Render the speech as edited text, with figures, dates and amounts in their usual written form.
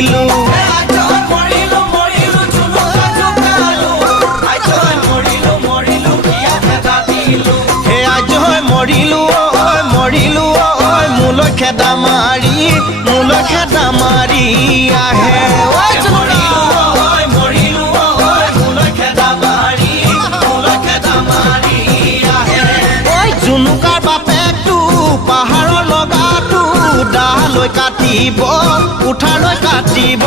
কাটিলো হে আজ মৰিলো মৰিলো মোলৈ খেদা মাৰি আহে জুনুকাৰ বাপেকটো পাহাৰৰ লগাটো দালৈ কাটিব উঠালৈ কাটিব